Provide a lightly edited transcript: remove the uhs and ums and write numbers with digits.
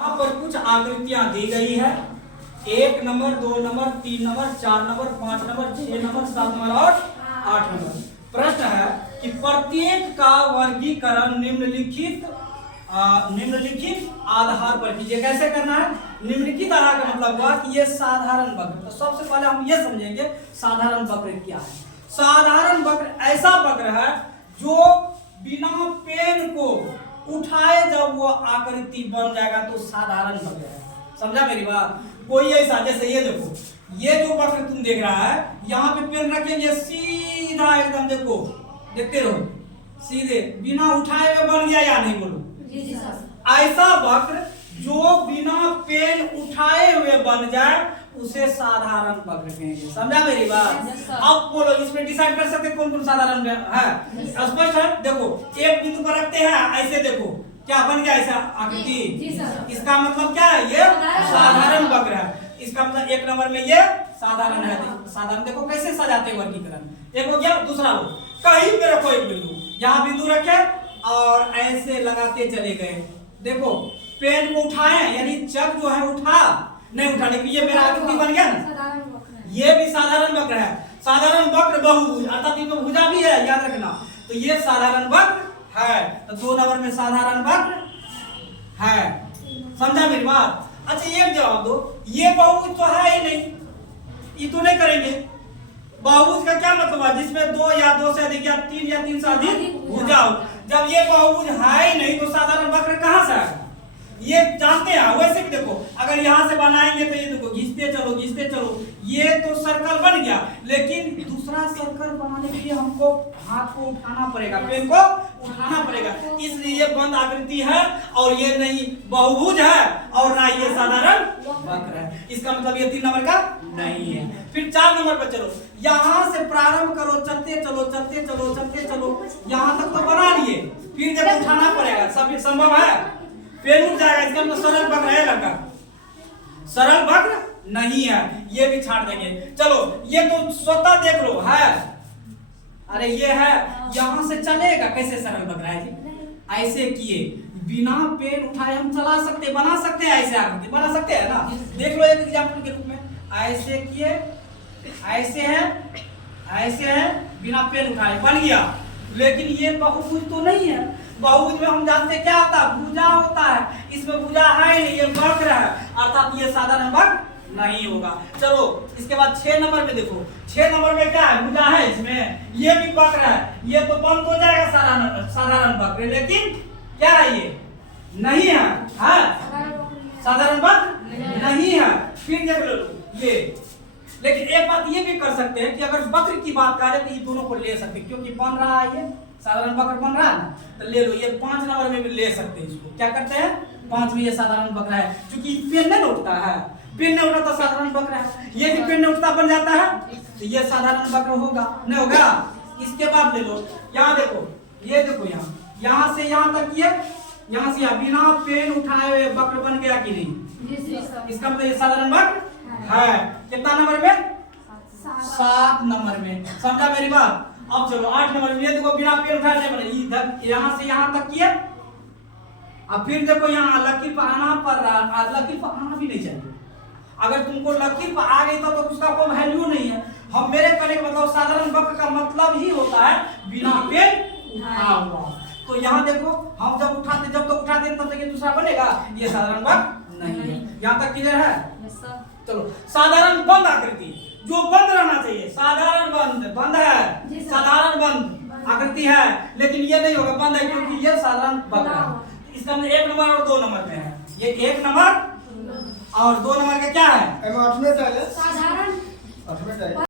यहाँ पर कुछ आकृतियां दी गई है। 1 number, 2 number, 3 number, 4 number, 5 number, 6 number, 7 number और 8 नंबर। प्रश्न है कि प्रत्येक का वर्गीकरण निम्नलिखित आधार पर कीजिए। कैसे करना है? निम्नलिखित आधार का मतलब हुआ कि ये साधारण वक्र। तो सबसे पहले हम ये समझेंगे साधारण वक्र क्या है। साधारण वक्र ऐसा वक्र है जो बिना पेन को उठाए जब वो आकृति बन जाएगा तो साधारण वक्र है। समझा मेरी बात? कोई ऐसा, जैसे ये देखो, ये जो वक्र तुम देख रहा है, यहाँ पे पेन रखेंगे सीधा एकदम, देखो देखते रहो, सीधे बिना उठाए हुए बन गया या नहीं? बोलो जी सर। ऐसा वक्र जो बिना पेन उठाए हुए बन जाए उसे साधारण वक्र कहेंगे। समझा मेरी बात? अब बोलो, इसमें डिसाइड कर सकते कौन कौन साधारण है? स्पष्ट है? देखो, एक बिंदु पर रखते हैं, ऐसे देखो क्या बन गया ऐसा आकृति। इसका मतलब क्या है? ये साधारण वक्र है। इसका मतलब 1 नंबर में ये साधारण है। साधारण देखो कैसे सजाते वर्गीकरण। एक हो गया। दूसरा हो, कहीं पे रखो एक बिंदु, यहाँ बिंदु रखे और ऐसे लगाते चले गए। देखो पेन को उठाए, यानी चक जो है उठा नहीं उठा, लेकिन ये मेरा आकृति बन गया ना। ये भी साधारण वक्र है। साधारण वक्र बहुभुज, अर्थात इसमें भुजा भी है, याद रखना। तो ये साधारण वक्र है। तो 2 नंबर में साधारण वक्र है। समझा मेरी बात? अच्छा एक जवाब दो, ये बहुभुज तो है ही नहीं, ये तो नहीं करेंगे। बहुभुज का क्या मतलब है? जिसमें 2 या 2 से अधिक या 3 या 3 से अधिक भुजा हो। जब ये बहुभुज है ही नहीं तो साधारण वक्र कहां से आएगा? ये जानते हैं। वैसे भी देखो, अगर यहाँ से बनाएंगे तो ये देखो घिसते चलो, ये तो सर्कल बन गया, लेकिन दूसरा सर्कल बनाने के लिए हमको हाथ को उठाना पड़ेगा, पेन को उठाना पड़ेगा। इसलिए ये बंद आकृति है और ये नहीं बहुभुज है और ना ये साधारण वक्र है। इसका मतलब ये 3 नंबर का नहीं है। फिर 4 नंबर पर चलो, यहाँ से प्रारंभ करो, चलते चलो, यहाँ तक तो बना लिए, फिर जब उठाना पड़ेगा, सब संभव है? पेन उठ जाएगा। इसका मतलब सरल वक्र है लड़का? सरल वक्र नहीं है, ये भी छाट देंगे। चलो ये तो स्वतः देख लो है, अरे ये है, यहां से चलेगा। कैसे सरल वक्र है जी? ऐसे किए बिना पेन उठाए हम चला सकते, बना सकते हैं, ऐसे आकृति बना सकते हैं ना। देख लो एक एग्जांपल के रूप में, ऐसे किए, ऐसे है, बिना पेन उठाए बन गया। लेकिन ये बहुभुज तो नहीं है। बहुभुज में हम जानते हैं क्या होता है? भुजा होता है। इसमें भुजा है नहीं, ये वक्र है, अर्थात ये साधारण वक्र नहीं होगा। चलो इसके बाद 6 नंबर में देखो, 6 नंबर में क्या है? भुजा है इसमें, ये भी वक्र है, ये तो बंद हो जाएगा साधारण वक्र, लेकिन क्या है? ये नहीं है, साधारण वक्र नहीं है। फिर देख लो ये, लेकिन एक बात ये भी कर सकते हैं कि अगर वक्र की बात करें तो ये दोनों को ले सकते हैं, क्योंकि बन रहा है, ये साधारण वक्र बन रहा है ना, तो ले लो। ये 5 नंबर में भी ले सकते हैं। इसको क्या करते हैं? 5 में ये साधारण वक्र है, क्योंकि पेन नहीं उठता है, पेन नहीं उठा तो साधारण वक्र है। ये भी पेन नहीं उठता बन जाता है, तो ये साधारण वक्र होगा नहीं होगा? इसके बाद ले लो, यहाँ देखो, ये देखो, यहाँ से यहाँ तक ये, यहाँ से बिना पेन उठाए हुए वक्र बन गया कि नहीं? इसका मतलब ये साधारण वक्र है। कितना नंबर में? 7 नंबर में। समझा मेरी बात? अब चलो 8 नंबर में, ये देखो बिना पेन उठाए नहीं बने, इधर यहाँ से यहाँ तक किए, अब फिर देखो यहाँ लकीर पर आना पड़ रहा, लकीर पर आना भी नहीं चाहिए। अगर तुमको लकीर पर आ गई तो उसका कोई वैल्यू नहीं है। हम मेरे कहने का मतलब साधारण वक्र का मतलब ही होता है बिना पेन उठा हुआ। तो यहाँ देखो, हम जब तो उठाते तब तक ये दूसरा बनेगा, ये साधारण वक्र नहीं है। यहाँ तक क्लियर है? चलो साधारण बंद आकृति जो बंद रहना चाहिए, साधारण बंद है, साधारण बंद आकृति है, लेकिन ये नहीं होगा, बंद है, क्योंकि ये साधारण वक्र है। इसका मतलब 1 नंबर और 2 नंबर में है। ये 1 नंबर और 2 नंबर का क्या है? साधारण